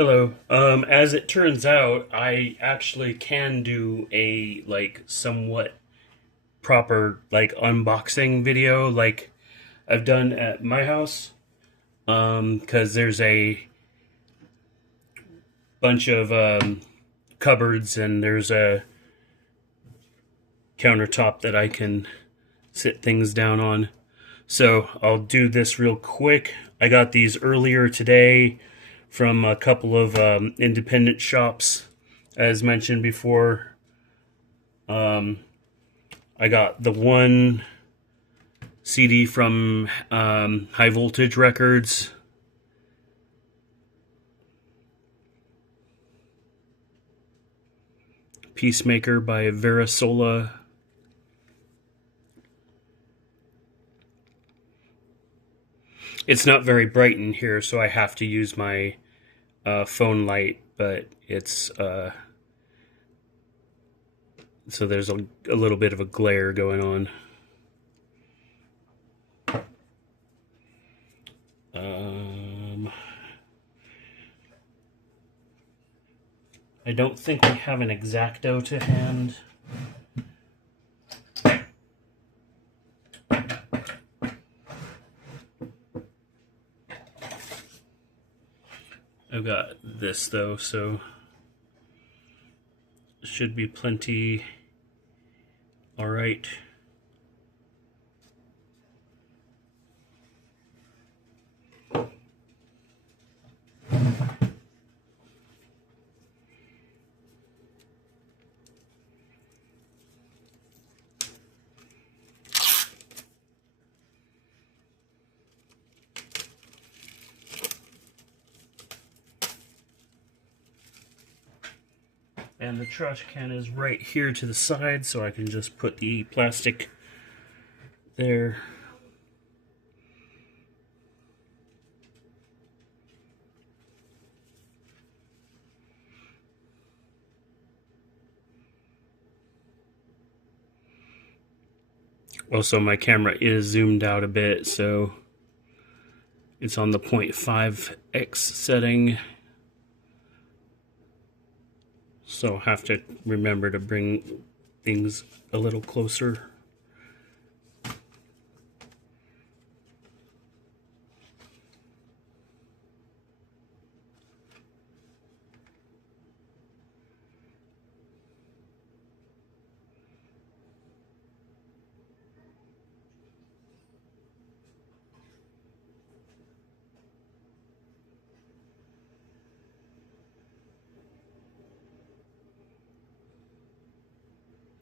Hello. As it turns out, I actually can do a somewhat proper unboxing video like I've done at my house. Because there's a bunch of cupboards and there's a countertop that I can sit things down on. So I'll do this real quick. I got these earlier today from a couple of independent shops, as mentioned before. Um, I got the one CD from High Voltage Records. Peacemaker by Vera Sola. It's not very bright in here, so I have to use my phone light, but it's so there's a little bit of a glare going on. I don't think we have an X-Acto to hand. I've got this though, so should be plenty. All right. And the trash can is right here to the side, so I can just put the plastic there. Also, my camera is zoomed out a bit, so it's on the 0.5x setting. So I'll have to remember to bring things a little closer.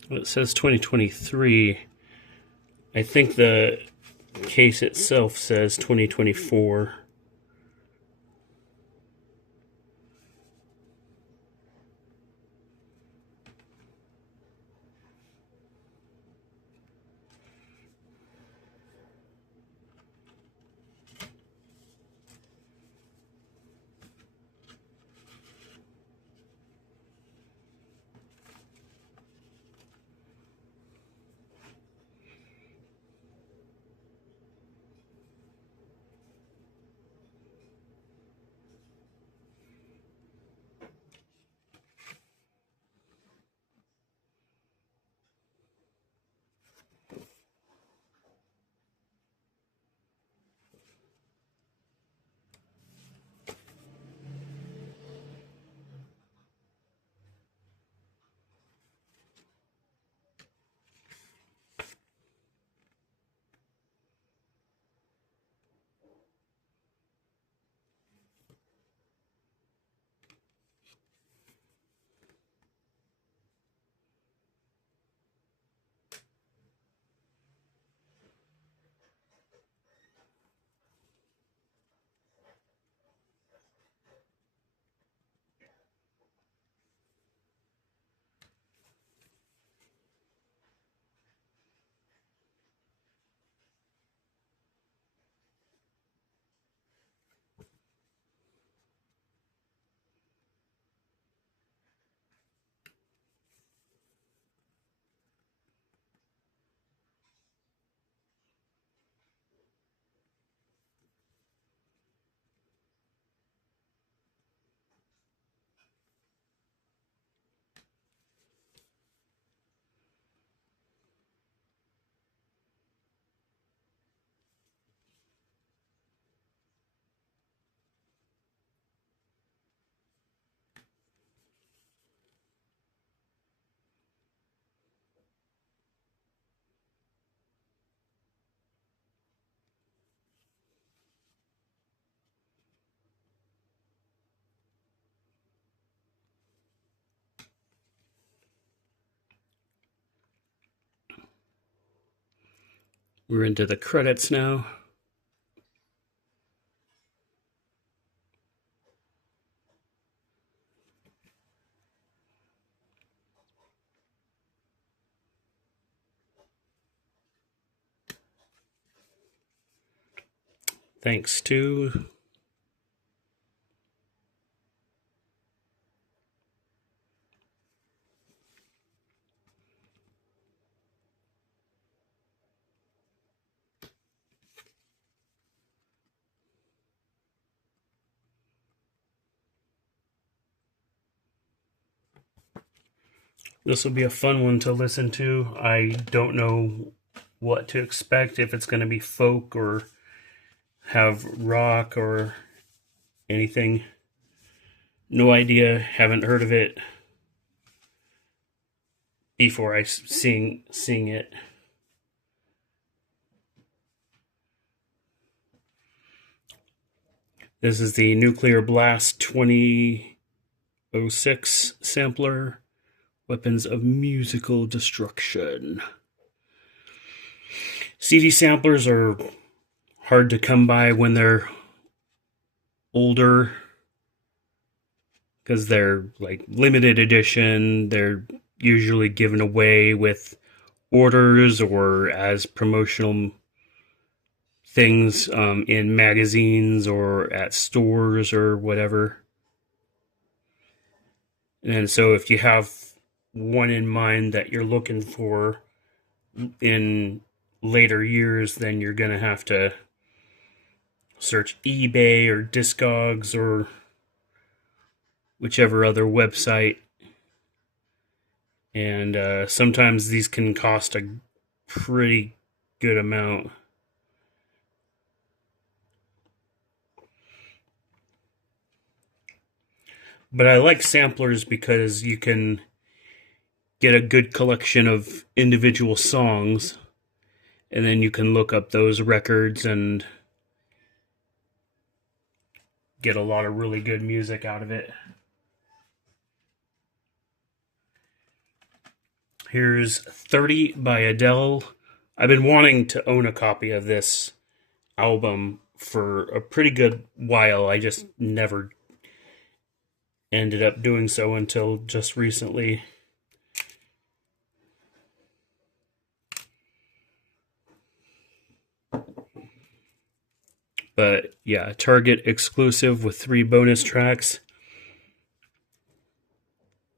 Well, it says 2023. I think the case itself says 2024. We're into the credits now. Thanks to this will be a fun one to listen to. I don't know what to expect, if it's going to be folk or have rock or anything. No idea, haven't heard of it before I sing it. This is the Nuclear Blast 2006 sampler, Weapons of Musical Destruction. CD samplers are hard to come by when they're older, because they're like limited edition. They're usually given away with orders or as promotional things in magazines or at stores or whatever. And so if you have one in mind that you're looking for in later years, then you're going to have to search eBay or Discogs or whichever other website. And sometimes these can cost a pretty good amount. But I like samplers because you can get a good collection of individual songs, and then you can look up those records and get a lot of really good music out of it. Here's 30 by Adele. I've been wanting to own a copy of this album for a pretty good while. I just never ended up doing so until just recently. But yeah, Target exclusive with 3 bonus tracks.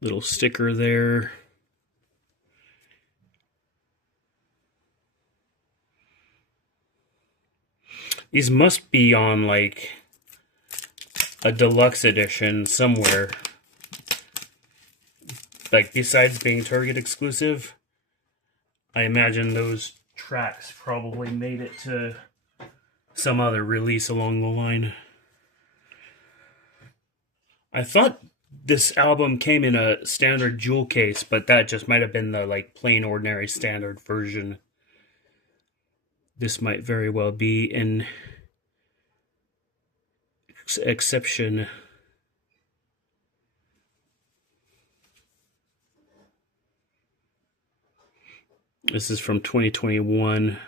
Little sticker there. These must be on like a deluxe edition somewhere. Like, besides being Target exclusive, I imagine those tracks probably made it to some other release along the line. I thought this album came in a standard jewel case, but that just might have been the like plain ordinary standard version. This might very well be an exception. This is from 2021.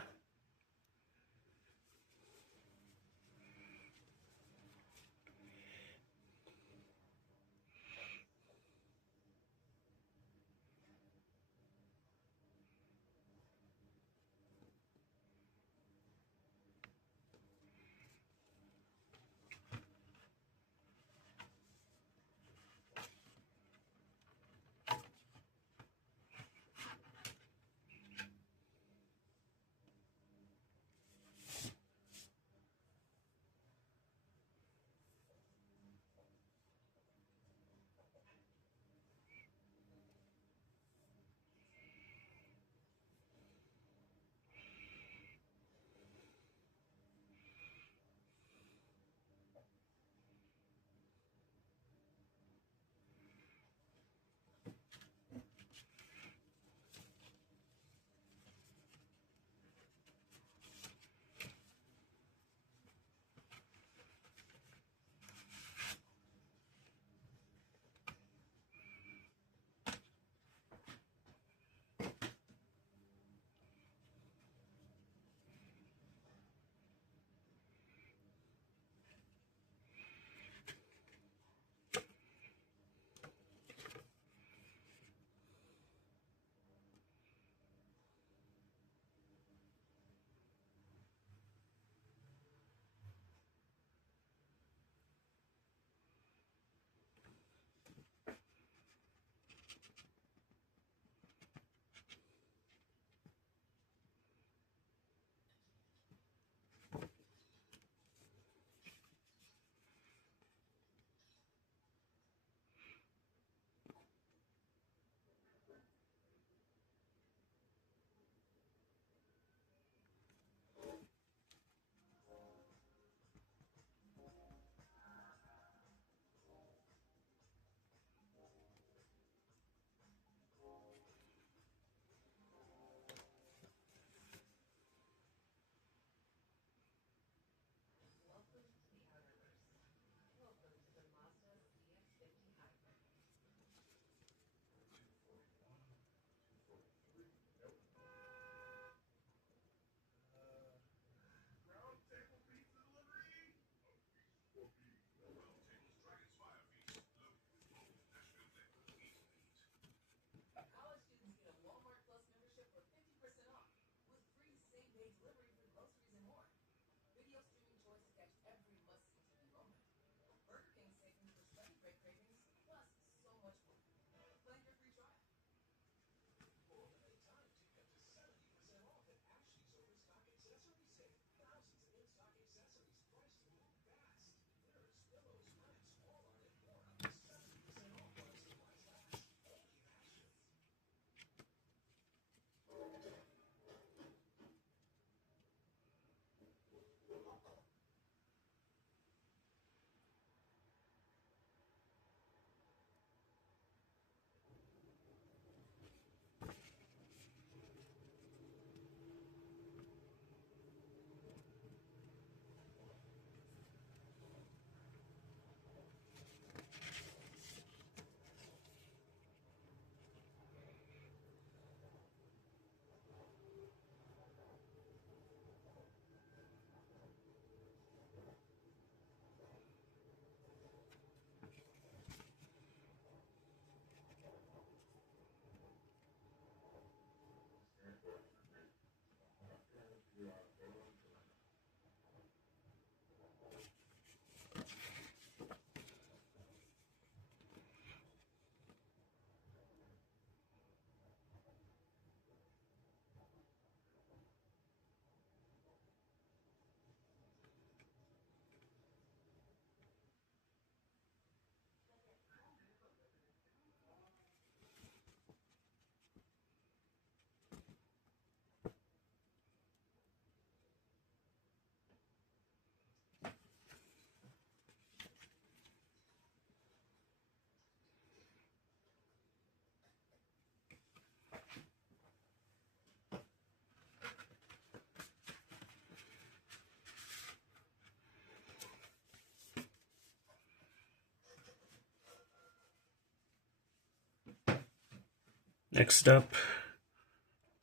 Next up,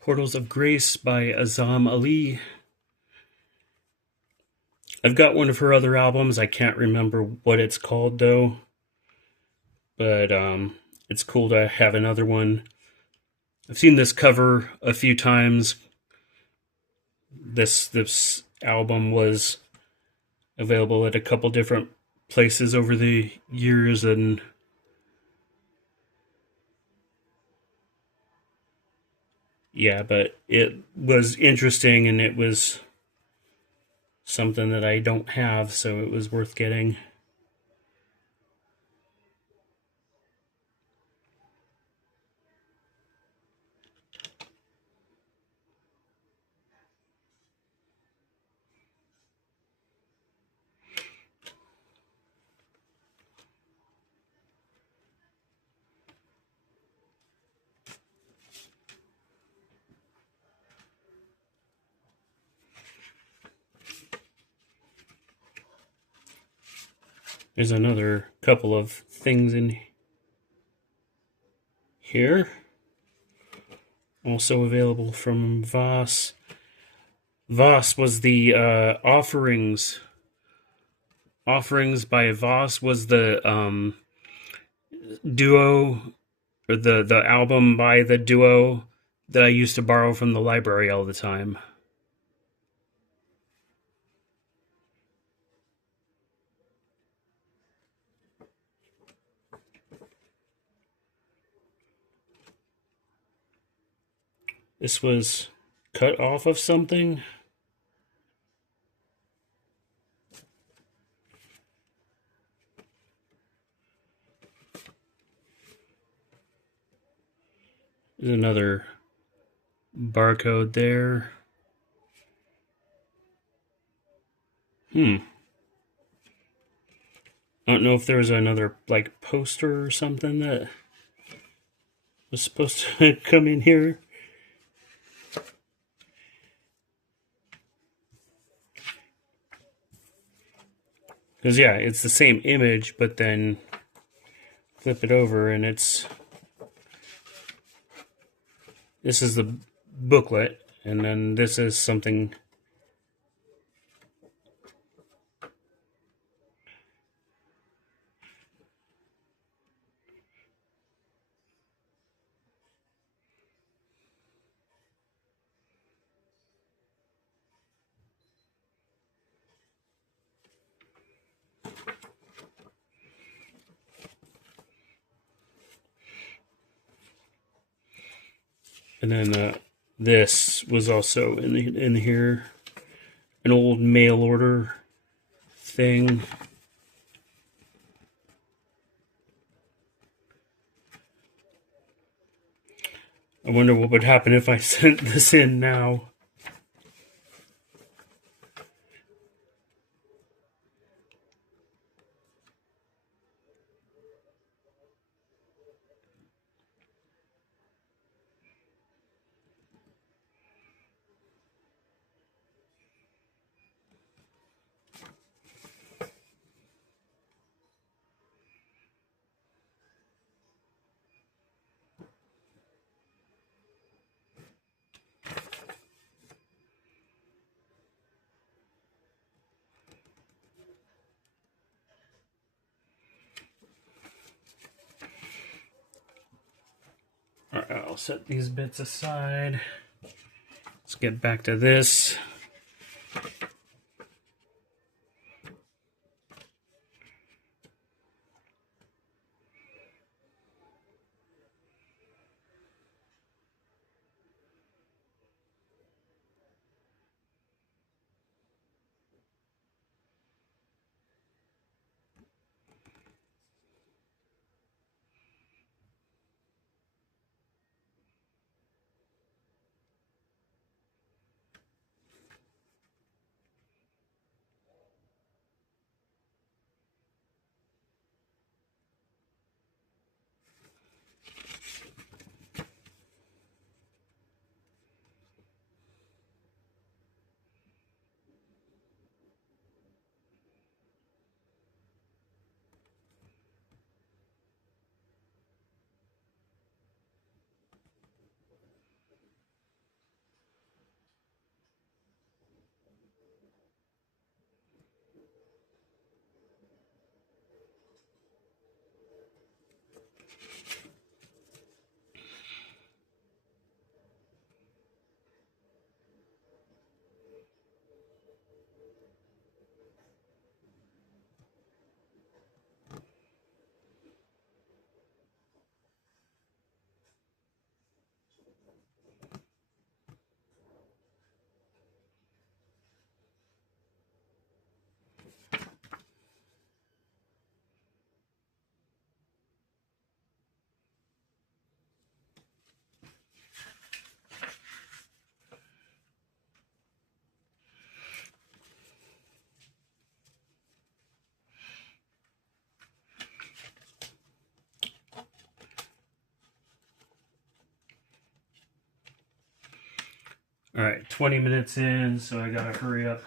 Portals of Grace by Azam Ali. I've got one of her other albums. I can't remember what it's called though, but it's cool to have another one. I've seen this cover a few times. This album was available at a couple different places over the years, and yeah, but it was interesting and it was something that I don't have, so it was worth getting. There's another couple of things in here. Also available from Voss. Voss was the Offerings. Offerings by Voss was the duo, or the album by the duo that I used to borrow from the library all the time. This was cut off of something. There's another barcode there. I don't know if there was another like poster or something that was supposed to come in here. Because yeah, it's the same image, but then flip it over and this is the booklet, and then this is something. And then this was also in here, an old mail order thing. I wonder what would happen if I sent this in now. Alright, I'll set these bits aside. Let's get back to this. All right, 20 minutes in, so I gotta hurry up.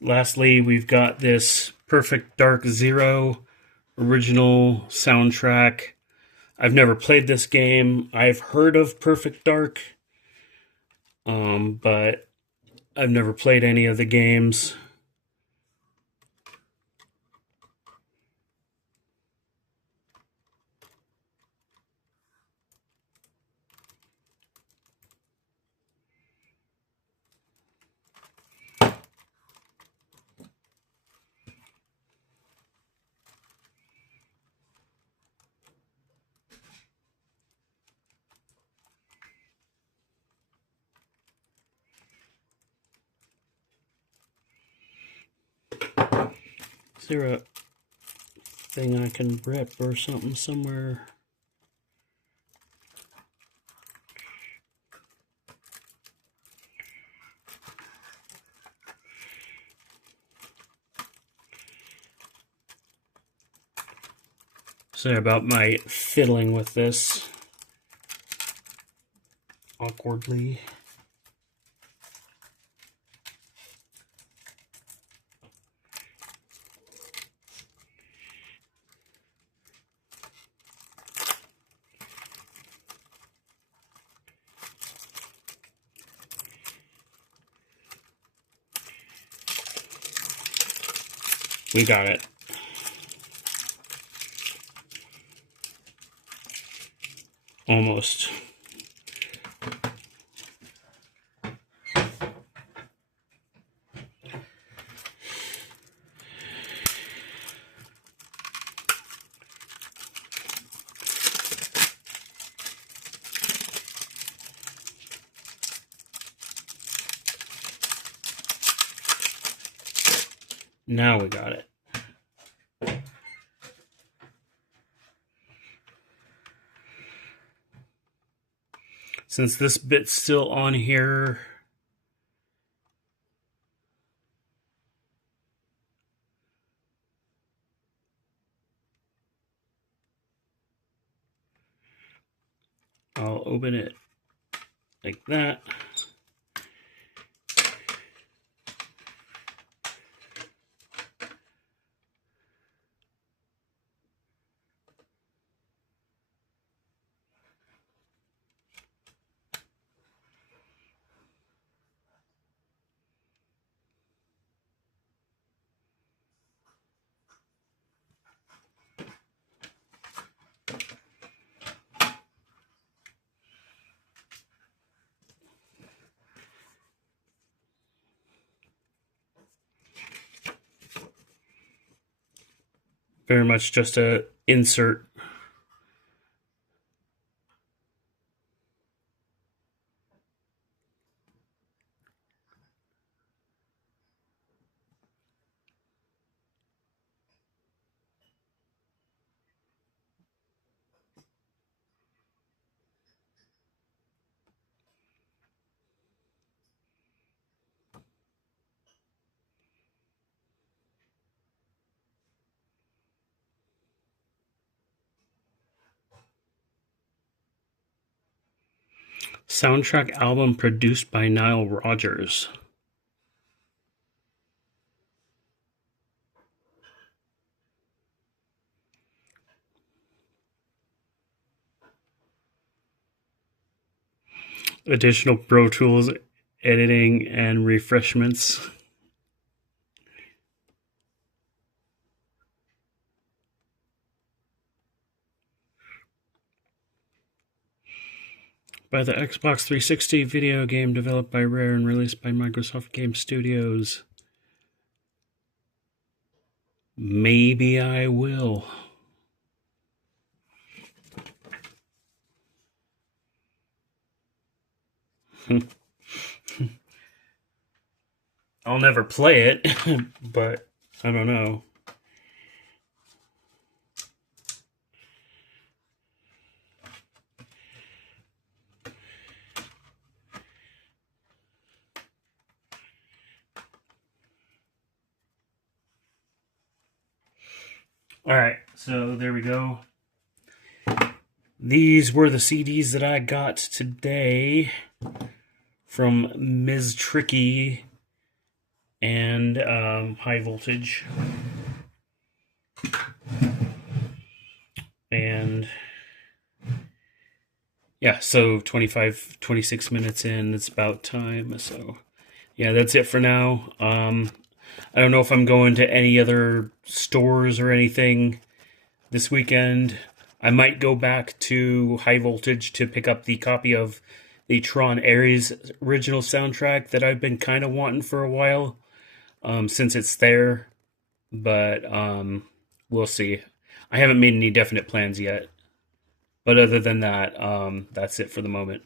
Lastly, we've got this Perfect Dark Zero original soundtrack. I've never played this game. I've heard of Perfect Dark, but I've never played any of the games. Is there a thing I can rip or something somewhere? Sorry about my fiddling with this awkwardly. We got it. Almost. Now we got it. Since this bit's still on here, I'll open it like that. Very much just a insert. Soundtrack album produced by Nile Rodgers. Additional Pro Tools editing and refreshments. By the Xbox 360 video game developed by Rare and released by Microsoft Game Studios. Maybe I will. I'll never play it, but I don't know. All right, so there we go. These were the CDs that I got today from Ms. Tricky and High Voltage. And yeah, so 26 minutes in, it's about time. So yeah, that's it for now. I don't know if I'm going to any other stores or anything this weekend. I might go back to High Voltage to pick up the copy of the Tron Ares original soundtrack that I've been kind of wanting for a while, since it's there. But we'll see. I haven't made any definite plans yet. But other than that, that's it for the moment.